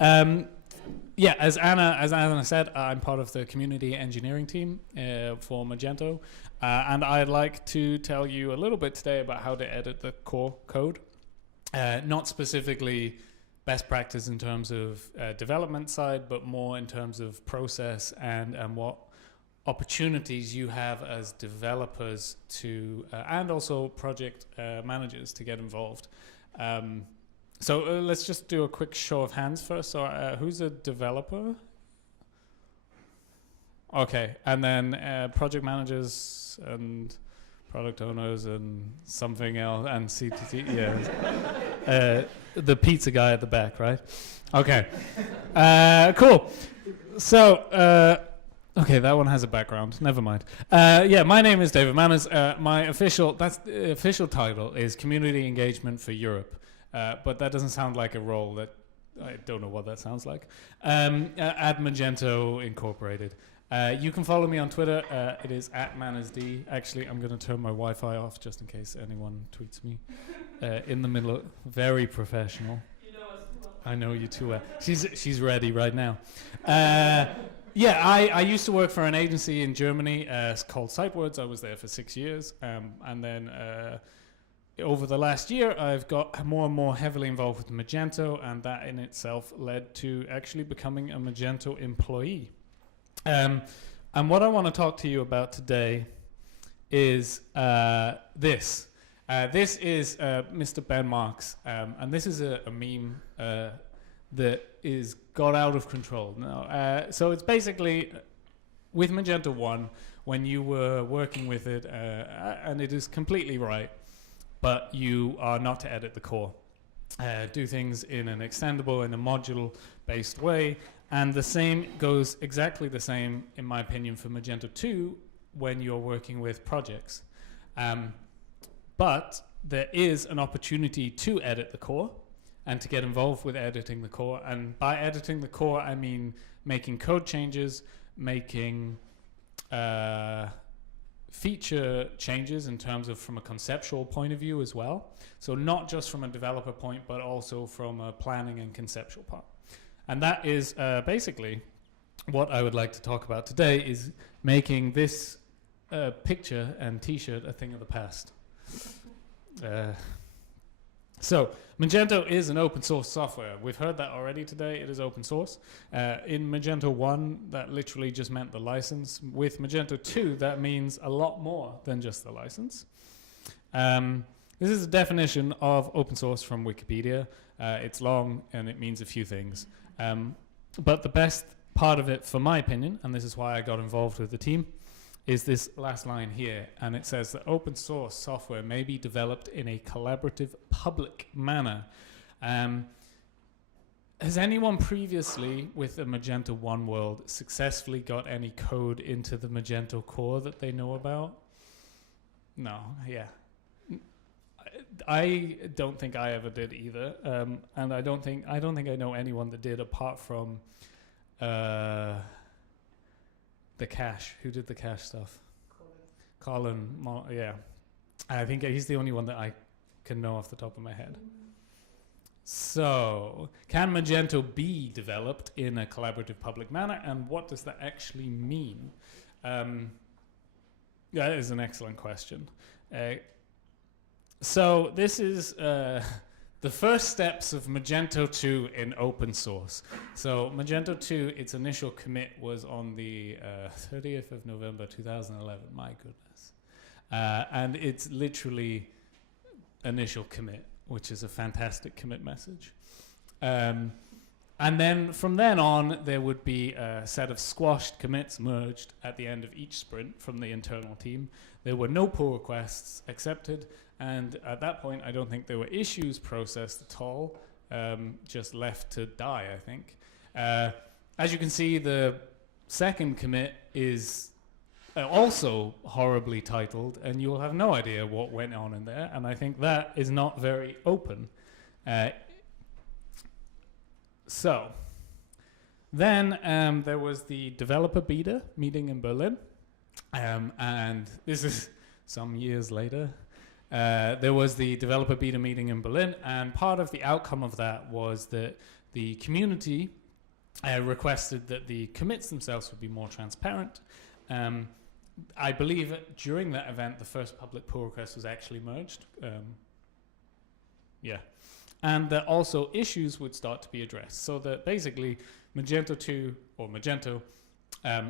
Yeah, as Anna said, I'm part of the community engineering team for Magento, and I'd like to tell you a little bit today about how to edit the core code. Not specifically best practice in terms of development side, but more in terms of process and what opportunities you have as developers to, and also project managers to get involved. So let's just do a quick show of hands first. So who's a developer? Okay, and then project managers and product owners and something else and CTT, yeah. The pizza guy at the back, right? Okay, cool. So, okay, that one has a background. Never mind. Yeah, my name is David Manners. My official title is Community Engagement for Europe. But that doesn't sound like a role that I don't know what that sounds like. At Magento Incorporated. You can follow me on Twitter. It is @MannersD. Actually, I'm going to turn my Wi-Fi off just in case anyone tweets me in the middle. Very professional. You know us too well. I know you too well. She's ready right now. Yeah, I used to work for an agency in Germany called Sitewords. I was there for 6 years, and then. Over the last year, I've got more and more heavily involved with Magento, and that in itself led to actually becoming a Magento employee. And what I want to talk to you about today is this. This is Mr. Ben Marks, and this is a meme that is got out of control now. So it's basically with Magento 1, when you were working with it, and it is completely right, but you are not to edit the core. Do things in an extendable, in a module-based way, and the same goes exactly the same, in my opinion, for Magento 2 when you're working with projects. But there is an opportunity to edit the core and to get involved with editing the core. And by editing the core, I mean making code changes, making feature changes in terms of from a conceptual point of view as well. So not just from a developer point, but also from a planning and conceptual part. And that is basically what I would like to talk about today, is making this picture and t-shirt a thing of the past. So Magento is an open source software. We've heard that already today. It is open source. In Magento 1, that literally just meant the license. With Magento 2, that means a lot more than just the license. This is a definition of open source from Wikipedia. It's long and it means a few things. But the best part of it, for my opinion, and this is why I got involved with the team, is this last line here, and it says that open source software may be developed in a collaborative public manner. Has anyone previously with the Magento 1 world successfully got any code into the Magento core that they know about? No, yeah. I don't think I ever did either, and I don't think I know anyone that did, apart from the cache. Who did the cache stuff? Colin, yeah. I think he's the only one that I can know off the top of my head. So, can Magento be developed in a collaborative public manner, and what does that actually mean? That is an excellent question. So this is the first steps of Magento 2 in open source. So Magento 2, its initial commit was on the 30th of November 2011, my goodness. And it's literally initial commit, which is a fantastic commit message. And then from then on, there would be a set of squashed commits merged at the end of each sprint from the internal team. There were no pull requests accepted, and at that point, I don't think there were issues processed at all, just left to die, I think. As you can see, the second commit is also horribly titled, and you'll have no idea what went on in there, and I think that is not very open. So, then there was the developer beta meeting in Berlin, and this is some years later. There was the developer beta meeting in Berlin, and part of the outcome of that was that The community requested that the commits themselves would be more transparent. I believe that during that event, the first public pull request was actually merged. And that also issues would start to be addressed. So that basically Magento 2 or Magento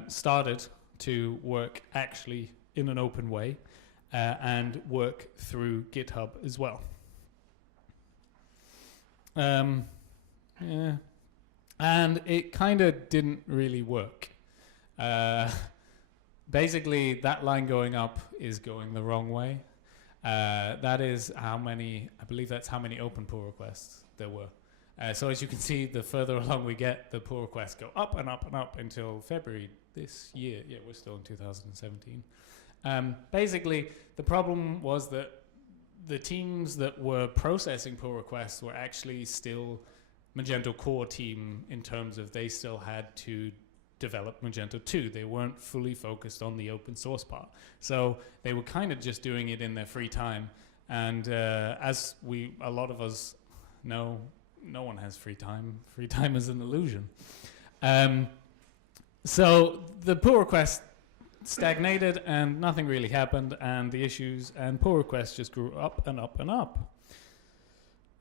started to work actually in an open way and work through GitHub as well. And it kind of didn't really work. Basically, that line going up is going the wrong way. That is how many, I believe that's how many open pull requests there were. So as you can see, the further along we get, the pull requests go up and up and up until February this year. Yeah, we're still in 2017. Basically, the problem was that the teams that were processing pull requests were actually still Magento core team in terms of they still had to develop Magento 2. They weren't fully focused on the open source part. So they were kind of just doing it in their free time. And as a lot of us know, no one has free time. Free time is an illusion. So the pull request stagnated and nothing really happened, and the issues and pull requests just grew up and up and up.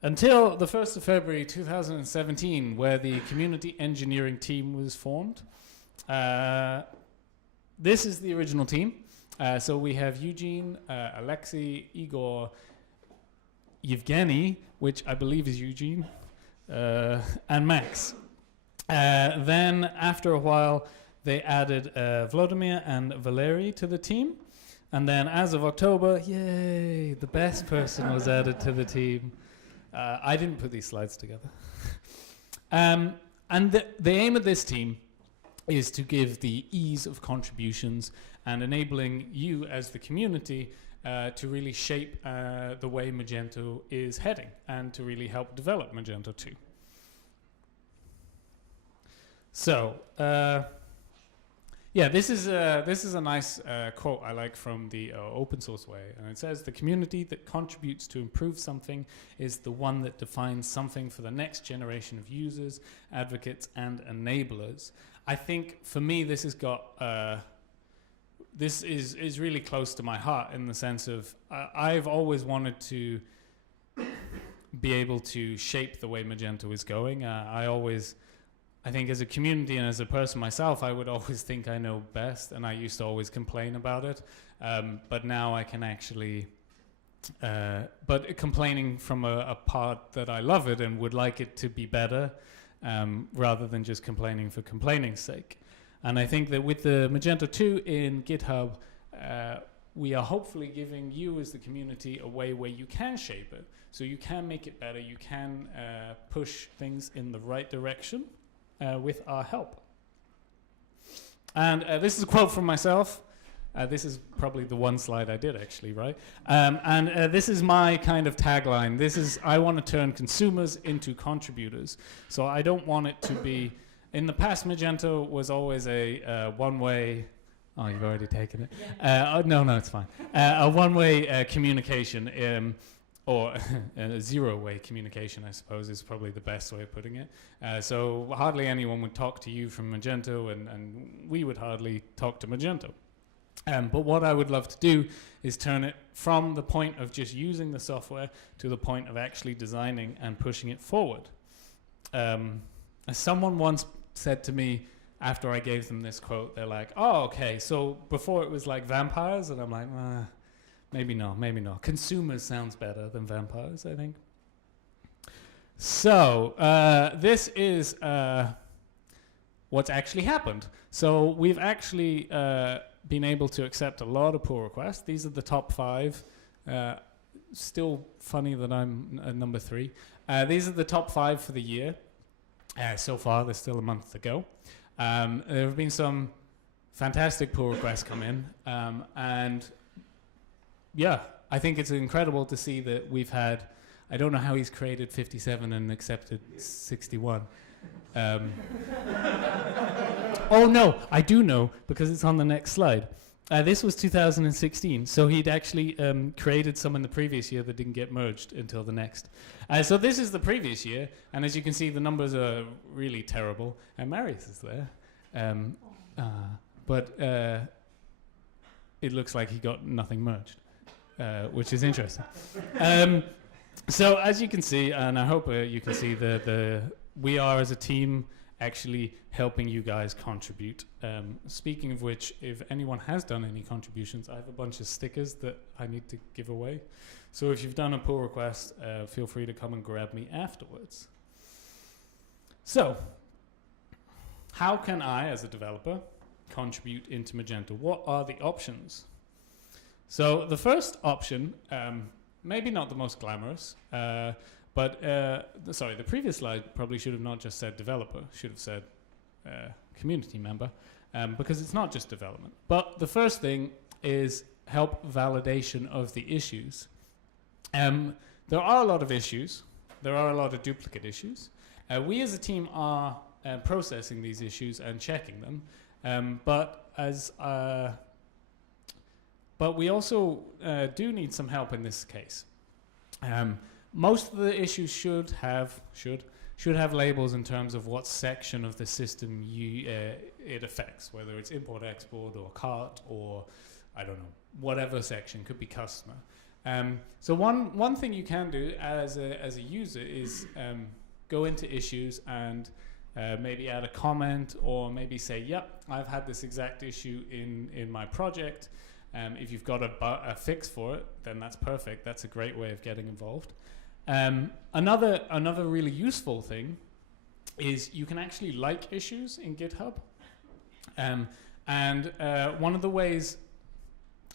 Until the 1st of February 2017, where the community engineering team was formed. This is the original team. So we have Eugene, Alexei, Igor, Yevgeny, which I believe is Eugene, and Max. Then after a while, they added Vladimir and Valery to the team. And then as of October, yay, the best person was added to the team. I didn't put these slides together. And the aim of this team is to give the ease of contributions and enabling you as the community to really shape the way Magento is heading and to really help develop Magento 2. So, yeah, this is a nice quote I like from the open source way, and it says, "The community that contributes to improve something is the one that defines something for the next generation of users, advocates, and enablers." I think for me, this has got this is really close to my heart in the sense of I've always wanted to be able to shape the way Magento is going. I think as a community and as a person myself, I would always think I know best, and I used to always complain about it. But now I can actually, but complaining from a part that I love it and would like it to be better, rather than just complaining for complaining's sake. And I think that with the Magento 2 in GitHub, we are hopefully giving you as the community a way where you can shape it. So you can make it better, you can push things in the right direction with our help. And this is a quote from myself. This is probably the one slide I did actually, right? And this is my kind of tagline. This is, I want to turn consumers into contributors. So I don't want it to be, in the past Magento was always a one-way, oh, you've already taken it. Yeah. No, it's fine. A one-way communication, or a zero-way communication, I suppose, is probably the best way of putting it. So hardly anyone would talk to you from Magento, and we would hardly talk to Magento. But what I would love to do is turn it from the point of just using the software to the point of actually designing and pushing it forward. Someone once said to me, after I gave them this quote, they're like, "Oh, okay, so before it was like vampires," and I'm like, maybe not. Consumers sounds better than vampires, I think. So this is what's actually happened. So we've actually been able to accept a lot of pull requests. These are the top 5. Still funny that I'm number 3. These are the top 5 for the year. So far, there's still a month to go. There have been some fantastic pull requests come in, and yeah, I think it's incredible to see that we've had, I don't know how he's created 57 and accepted 61. Oh no, I do know, because it's on the next slide. This was 2016, so he'd actually created some in the previous year that didn't get merged until the next. So this is the previous year, and as you can see, the numbers are really terrible. And Marius is there, but it looks like he got nothing merged, which is interesting. So as you can see, and I hope you can see, we are as a team actually helping you guys contribute. Speaking of which, if anyone has done any contributions, I have a bunch of stickers that I need to give away. So if you've done a pull request, feel free to come and grab me afterwards. So, how can I, as a developer, contribute into Magento? What are the options? So the first option, maybe not the most glamorous, but the previous slide probably should have not just said developer, should have said community member, because it's not just development. But the first thing is help validation of the issues. There are a lot of issues. There are a lot of duplicate issues. We as a team are processing these issues and checking them, but we also do need some help in this case. Most of the issues should have labels in terms of what section of the system it affects, whether it's import, export, or cart, or I don't know, whatever section, could be customer. So one thing you can do as a user is go into issues and maybe add a comment, or maybe say, yep, I've had this exact issue in my project. If you've got a fix for it, then that's perfect. That's a great way of getting involved. Another really useful thing is you can actually like issues in GitHub. And one of the ways,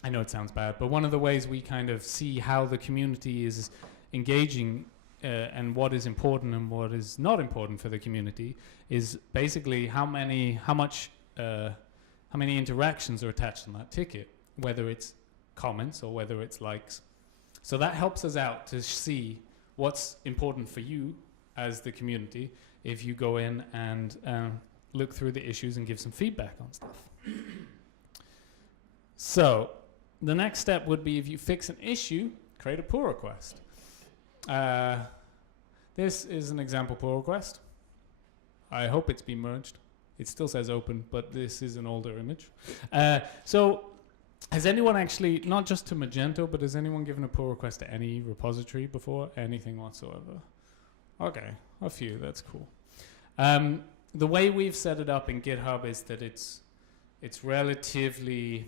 I know it sounds bad, but one of the ways we kind of see how the community is engaging and what is important and what is not important for the community is basically how many interactions are attached on that ticket, whether it's comments or whether it's likes. So that helps us out to see what's important for you as the community if you go in and look through the issues and give some feedback on stuff. So the next step would be, if you fix an issue, create a pull request. This is an example pull request. I hope it's been merged. It still says open, but this is an older image. So has anyone actually, not just to Magento, but has anyone given a pull request to any repository before? Anything whatsoever? Okay, a few, that's cool. The way we've set it up in GitHub is that it's relatively,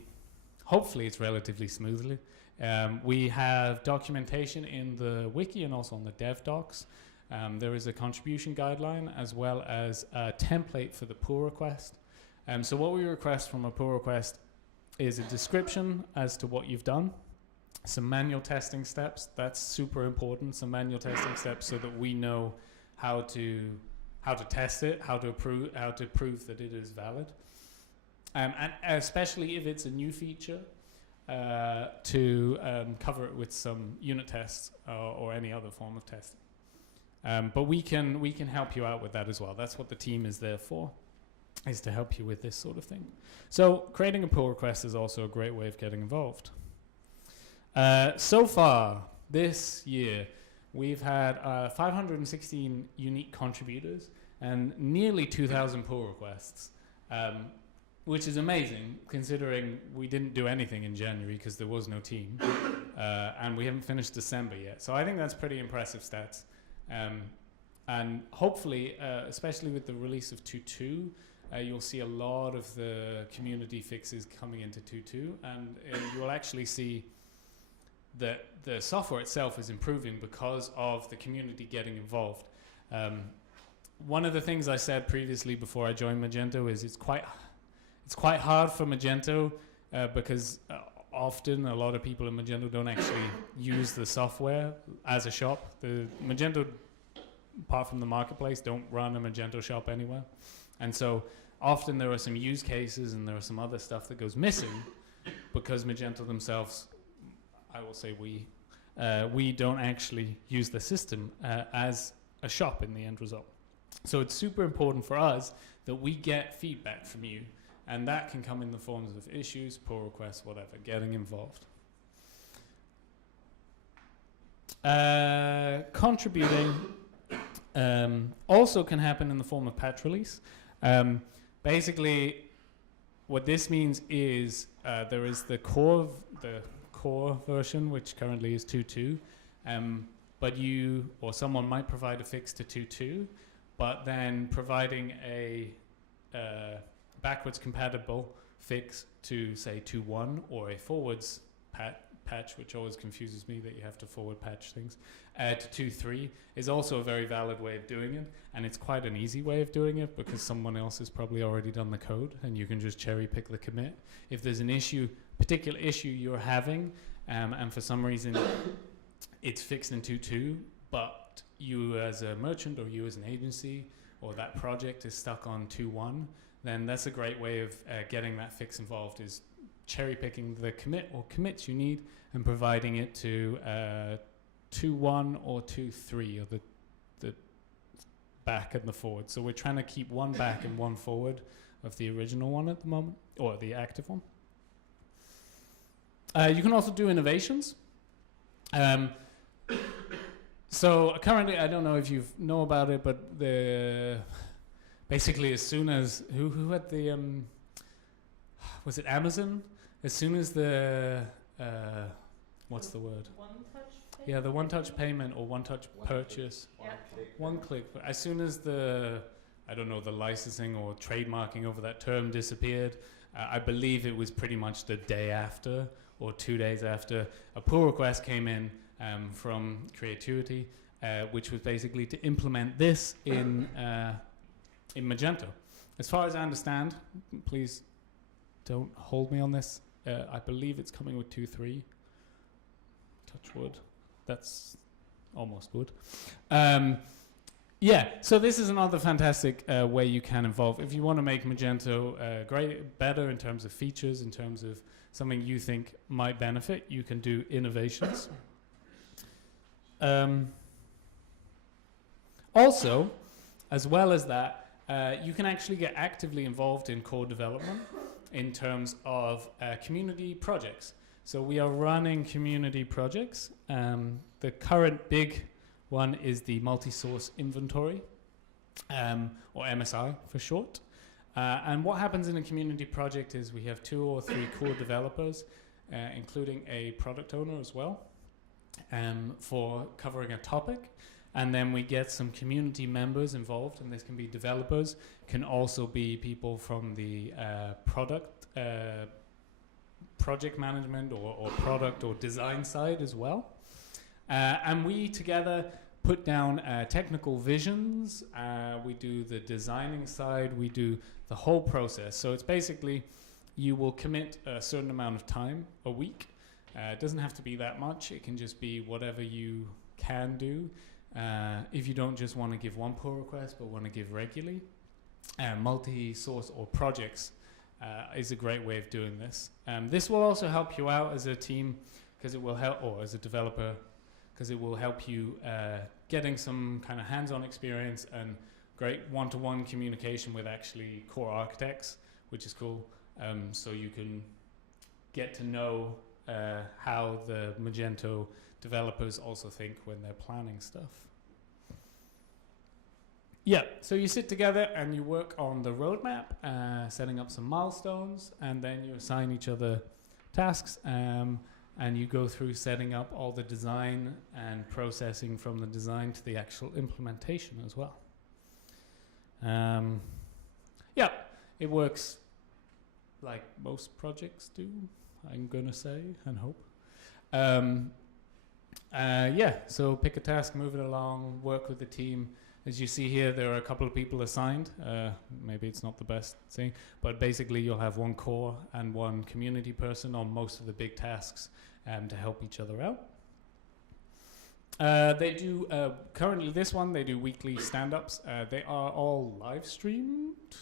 hopefully it's relatively smoothly. We have documentation in the wiki and also on the dev docs. There is a contribution guideline as well as a template for the pull request. So what we request from a pull request is a description as to what you've done, some manual testing steps. That's super important. Some manual testing steps so that we know how to test it, how to prove that it is valid, and especially if it's a new feature, to cover it with some unit tests or any other form of testing. But we can help you out with that as well. That's what the team is there for, is to help you with this sort of thing. So creating a pull request is also a great way of getting involved. So far this year, we've had 516 unique contributors and nearly 2,000 pull requests, which is amazing considering we didn't do anything in January because there was no team, and we haven't finished December yet. So I think that's pretty impressive stats. And hopefully, especially with the release of 2.2, you'll see a lot of the community fixes coming into 2.2, and you will actually see that the software itself is improving because of the community getting involved. One of the things I said previously before I joined Magento is it's quite hard for Magento because often a lot of people in Magento don't actually use the software as a shop. The Magento, apart from the marketplace, don't run a Magento shop anywhere. And so often there are some use cases and there are some other stuff that goes missing because Magento themselves, I will say we don't actually use the system as a shop in the end result. So it's super important for us that we get feedback from you And that can come in the forms of issues, pull requests, whatever, getting involved. Contributing also can happen in the form of patch release. Basically, what this means is there is the core version, which currently is 2.2, but you or someone might provide a fix to 2.2, but then providing a backwards compatible fix to say 2.1 or a forwards patch, which always confuses me that you have to forward patch things, to 2.3 is also a very valid way of doing it, and it's quite an easy way of doing it because someone else has probably already done the code and you can just cherry pick the commit. If there's an particular issue you're having, and for some reason it's fixed in 2.2, but you as a merchant or you as an agency or that project is stuck on 2.1, then that's a great way of getting that fix involved, is cherry picking the commit or commits you need and providing it to 2.1 or 2.3, or the back and the forward. So we're trying to keep one back and one forward of the original one at the moment, or the active one. You can also do innovations. So currently, I don't know if you know about it, but basically as soon as who had the was it Amazon? As soon as the what's the word? One-touch payment? Yeah, the one-touch payment or one-touch purchase. One click. As soon as the licensing or trademarking over that term disappeared, I believe it was pretty much the day after or 2 days after, a pull request came in from Creativity, which was basically to implement this in Magento. As far as I understand, please don't hold me on this. I believe it's coming with 2.3. Touch wood. That's almost wood. Yeah, so this is another fantastic way you can involve. If you want to make Magento better in terms of features, in terms of something you think might benefit, you can do innovations. Also, as well as that, you can actually get actively involved in core development in terms of community projects. So we are running community projects. The current big one is the multi-source inventory, or MSI for short. And what happens in a community project is we have 2 or 3 core developers, including a product owner as well, for covering a topic. And then we get some community members involved, and this can be developers, can also be people from the project management or product or design side as well. And we together put down technical visions, we do the designing side, we do the whole process. So it's basically, you will commit a certain amount of time a week. It doesn't have to be that much, it can just be whatever you can do. If you don't just want to give one pull request, but want to give regularly. Multi-source or projects is a great way of doing this. This will also help you out as a team, because it will help, or as a developer, because it will help you getting some kind of hands-on experience and great one-to-one communication with actually core architects, which is cool. So you can get to know how the Magento developers also think when they're planning stuff. Yeah, so you sit together and you work on the roadmap, setting up some milestones, and then you assign each other tasks, and you go through setting up all the design and processing from the design to the actual implementation as well. Yeah, it works like most projects do, I'm gonna say and hope. Yeah, so pick a task, move it along, work with the team. As you see here, there are a couple of people assigned. Maybe it's not the best thing, but basically you'll have one core and one community person on most of the big tasks to help each other out. They do, currently this one, they do weekly stand-ups. They are all live streamed,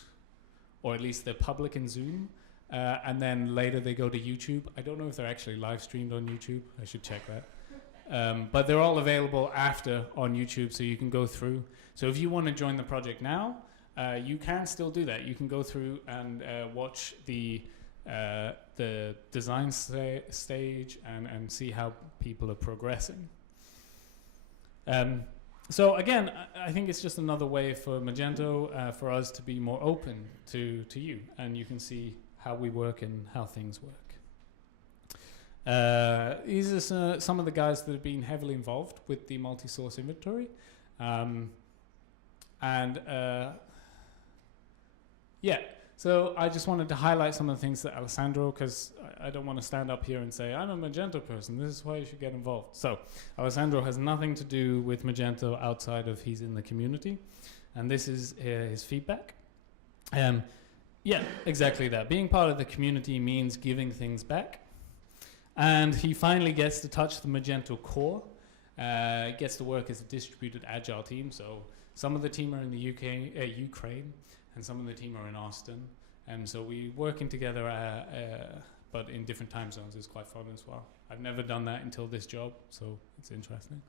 or at least they're public in Zoom. And then later they go to YouTube. I don't know if they're actually live streamed on YouTube. I should check that. But they're all available after on YouTube, so you can go through. So if you want to join the project now, you can still do that. You can go through and watch the design stage and see how people are progressing. So again, I think it's just another way for Magento, for us to be more open to you, and you can see how we work and how things work. These are some of the guys that have been heavily involved with the multi-source inventory. Yeah, so I just wanted to highlight some of the things that Alessandro, because I don't want to stand up here and say, I'm a Magento person, this is why you should get involved. So Alessandro has nothing to do with Magento outside of he's in the community, and this is his feedback. Yeah, exactly that. Being part of the community means giving things back. And he finally gets to touch the Magento core, gets to work as a distributed agile team. So some of the team are in the Ukraine, and some of the team are in Austin. And so we working together, but in different time zones is quite fun as well. I've never done that until this job, so it's interesting.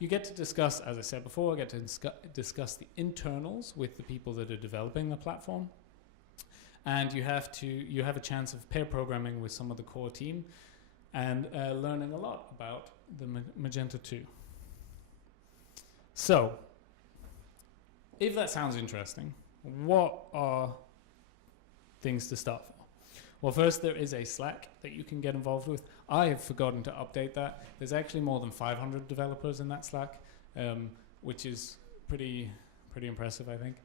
You get to discuss, as I said before, discuss the internals with the people that are developing the platform. And you have a chance of pair programming with some of the core team and learning a lot about the Magento 2. So, if that sounds interesting, what are things to start for? Well, first there is a Slack that you can get involved with. I have forgotten to update that. There's actually more than 500 developers in that Slack, which is pretty impressive, I think.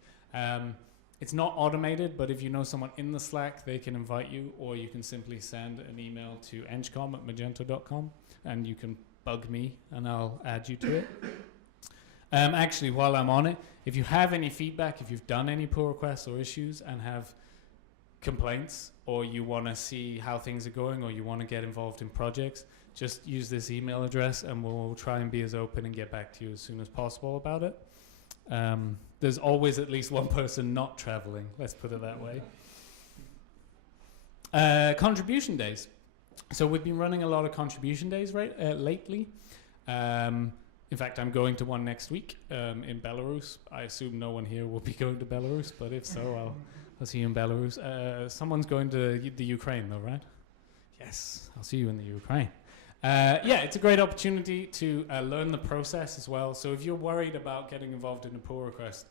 It's not automated, but if you know someone in the Slack, they can invite you, or you can simply send an email to engcom@magento.com, and you can bug me, and I'll add you to it. Actually, while I'm on it, if you have any feedback, if you've done any pull requests or issues and have complaints, or you want to see how things are going, or you want to get involved in projects, just use this email address, and we'll try and be as open and get back to you as soon as possible about it. There's always at least one person not traveling, let's put it that way. Contribution days. So we've been running a lot of contribution days lately. In fact, I'm going to one next week in Belarus. I assume no one here will be going to Belarus, but if so, I'll see you in Belarus. Someone's going to the Ukraine though, right? Yes, I'll see you in the Ukraine. Yeah, it's a great opportunity to learn the process as well. So if you're worried about getting involved in a pull request,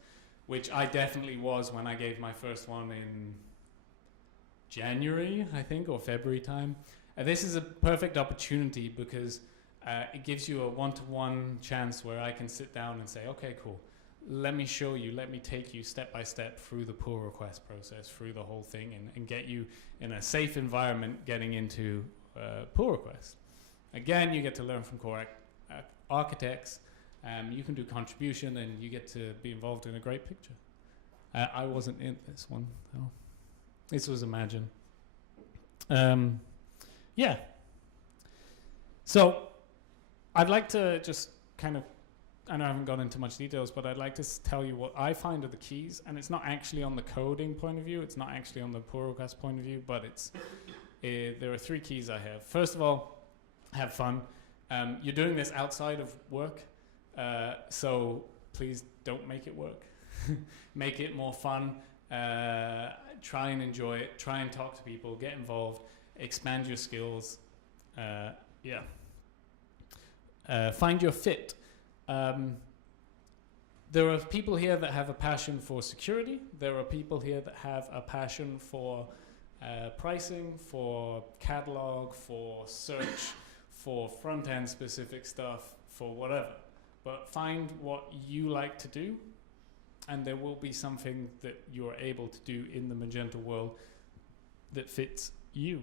which I definitely was when I gave my first one in January, I think, or February time, this is a perfect opportunity because it gives you a one-to-one chance where I can sit down and say, okay, cool, let me show you, let me take you step by step through the pull request process, through the whole thing, and get you in a safe environment getting into pull requests. Again, you get to learn from core architects. You can do contribution, and you get to be involved in a great picture. I wasn't in this one, though. This was Imagine. Yeah. So I'd like to just kind of, I know I haven't gone into much details, but I'd like to tell you what I find are the keys. And it's not actually on the coding point of view. It's not actually on the pull request point of view, but it's there are 3 keys I have. First of all, have fun. You're doing this outside of work, so please don't make it work. Make it more fun. Try and enjoy it. Try and talk to people. Get involved. Expand your skills. Yeah. Find your fit. There are people here that have a passion for security. There are people here that have a passion for pricing, for catalog, for search, for front-end specific stuff, for whatever. But find what you like to do, and there will be something that you're able to do in the Magento world that fits you.